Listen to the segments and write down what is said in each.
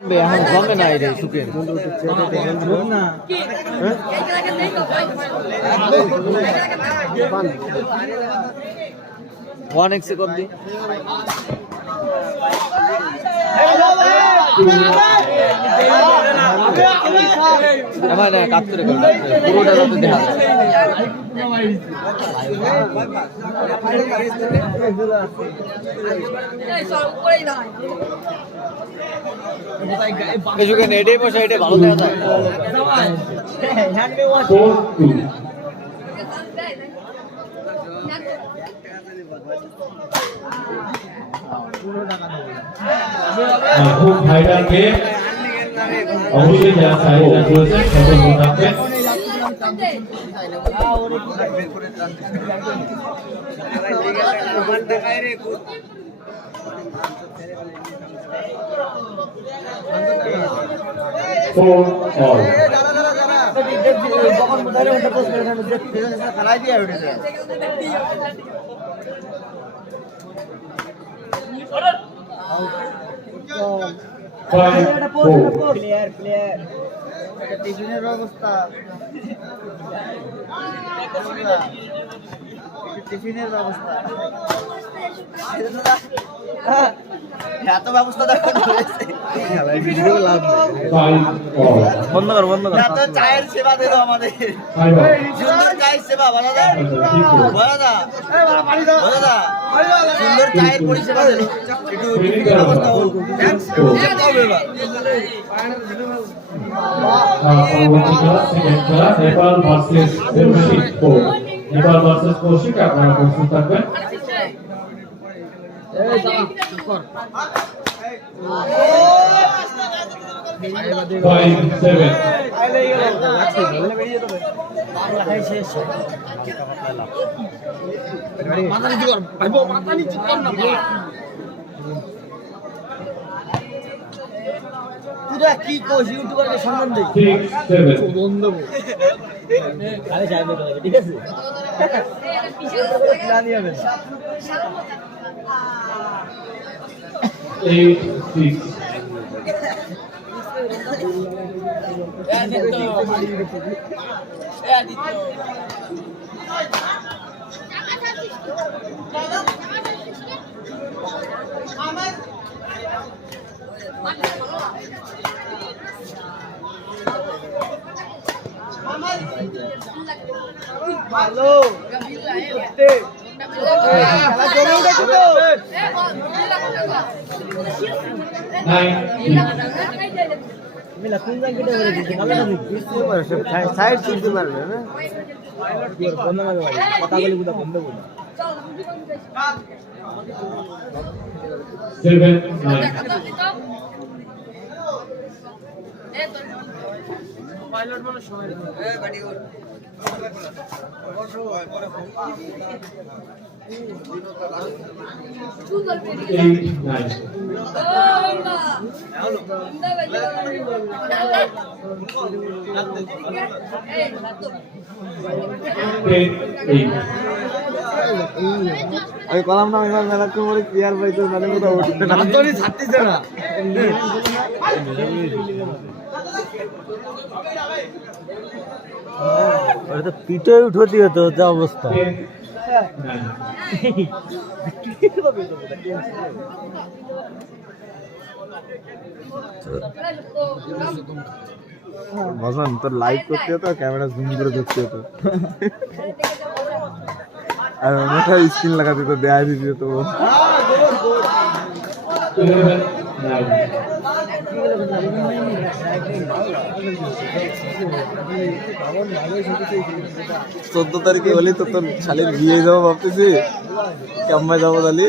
এখন কমে না এটা শুকে না ওয়ান এক্সে কর দি আমার কাপড়ে পুরোটা রাতে দেখা এটাই বসে এটা ভালো দেখা যায় খুব ভাইরাল গেম অবশ্যই যারা সাইডে রয়েছে সতর্ক থাকবেন টিফিনের অবস্থা টিফিনের ব্যবস্থা এত ব্যবস্থা বন্ধ কর এত চায়ের সেবা দিল আমাদের সুন্দর চায়ের সেবা বলা যায় সুন্দর চায়ের পরিষেবা দিল একটু টিফিনের ব্যবস্থা হোক নেপাল ভার্সেস নেপাল ভার্সেস কৌশিক আপনারা প্রস্তুত থাকবেন পুরা কি কোশ ইউটিউবারকে সম্মান দেই বন্ধ আরে যাইবে ঠিক আছে প্ল্যানই হবে আমি কলাম না এবার মেলা করে ক্লিয়ার পাইতো মানে কোথাও উঠতে না তোরই ছাড়তেছে না ওরে তো পিঠে উঠো দিও তো যা অবস্থা ভজন তোর লাইভ করতে হতো ক্যামেরা জুম করে দেখতে হতো আর ওটা স্ক্রিন লাগাতে তো দেয়া দিতে তো চোদ্দ তারিখে হলে তো তোর শালির বিয়ে যাবো ভাবতেছি কেমন যাবো তাহলে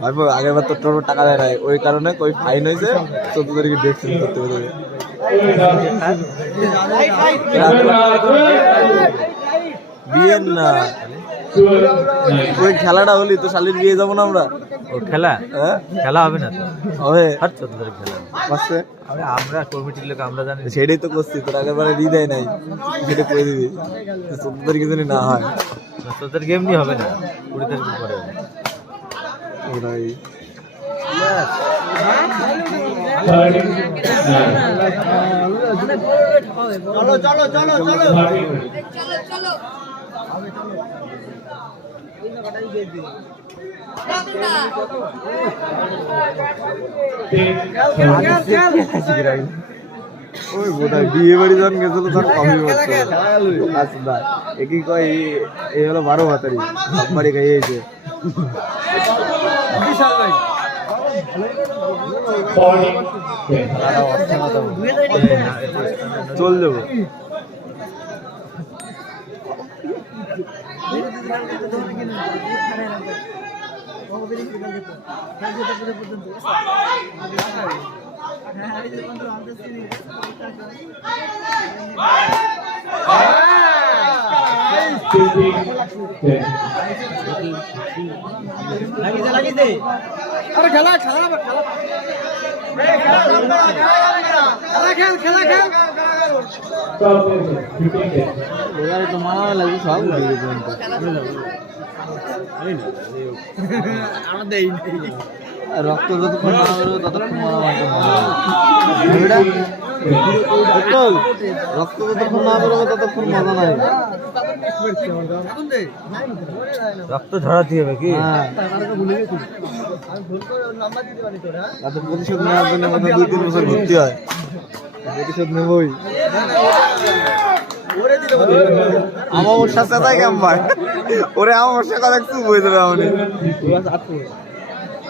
ভাববো আগের বার তোর টোটো টাকা দেয় নাই ওই কারণে ওই ফাইন হয়েছে 14 তারিখে ডেট চেঞ্জ করতে হবে বিয়ের না ওই খেলাটা হলি তো শালির বিয়ে যাবো না আমরা ও খেলা খেলা হবে না তো হবে 14 তারিখ খেলা আছে আমরা কমিটির লোক আমরা জানি সেটাই তো করছি তোর আগের বারে হৃদয় নাই সেটা করে দিবি 14 তারিখে যদি না হয় 14 তারিখ এমনি হবে না 20 তারিখ পরে ওরাই চলো চলো চলো চলো ওই বোধহয় বিয়ে বাড়ি যখন গেছিল তখন কমই হচ্ছে আচ্ছা একই কয় এই হলো 12 ভাতারি সব বাড়ি খাইয়েছে চল যাবো আরে খেলা খেলা খেলা খেলা খেলা তোমার লাগে সব রক্ত যতক্ষণ না বেরোবে ততক্ষণ রক্ত যতক্ষণ না বেরোবে ততক্ষণ মজা নাই রক্ত ঝরাতে হবে কি প্রতিশোধ নেওয়ার জন্য 2-3 বছর ভর্তি হয় প্রতিশোধ নেবই আমার ওর সাথে তাই কেমন ওরে আমার সাথে কথা একটু বই দেবে আমি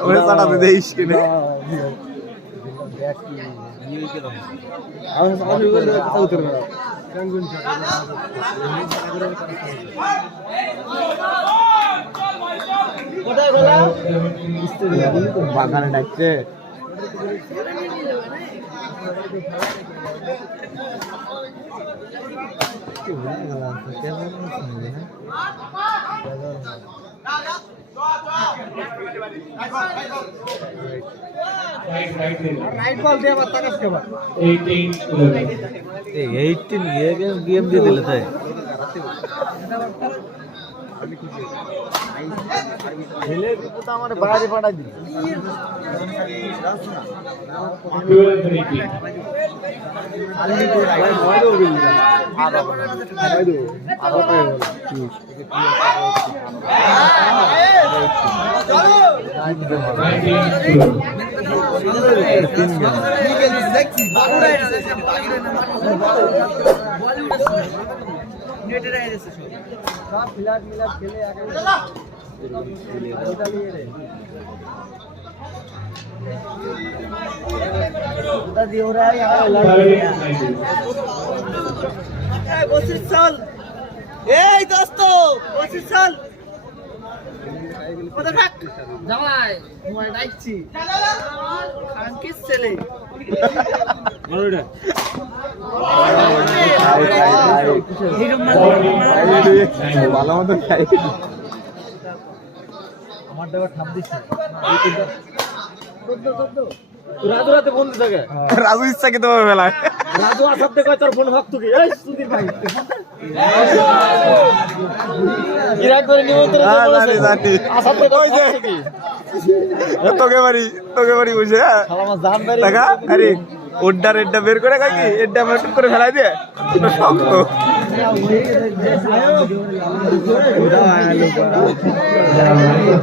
ওরে চাটাতে দেইস কিনে বাগানে ডাকছে राइट बॉल दे बता किसके बाद 18 गेम दे दिले ताई खेले तो हमारे बाहर पड़ा दी 25 साल এই দোস্ত 25 সাল কোথা থাক জামাই তোমায় ডাকছি খানকিস ছেলে বড়টা ভালো মতো খাই আমার দেওয়া ঠাপ দিস রাজু রাতে ফোন দিতে থাকে রাজু ইচ্ছা কি তোমার বেলায় রাজু আসার থেকে তোর ফোন ভক্ত কি এই সুদীপ ভাই বিরাট করে নিমন্ত্রণ জানি জানি আসার থেকে ওই যে তোকে বাড়ি বসে সালামা জান বাড়ি টাকা আরে ওড্ডা রেড্ডা বের করে কয় কি এড্ডা মেট করে ফেলাই দিয়ে শক্ত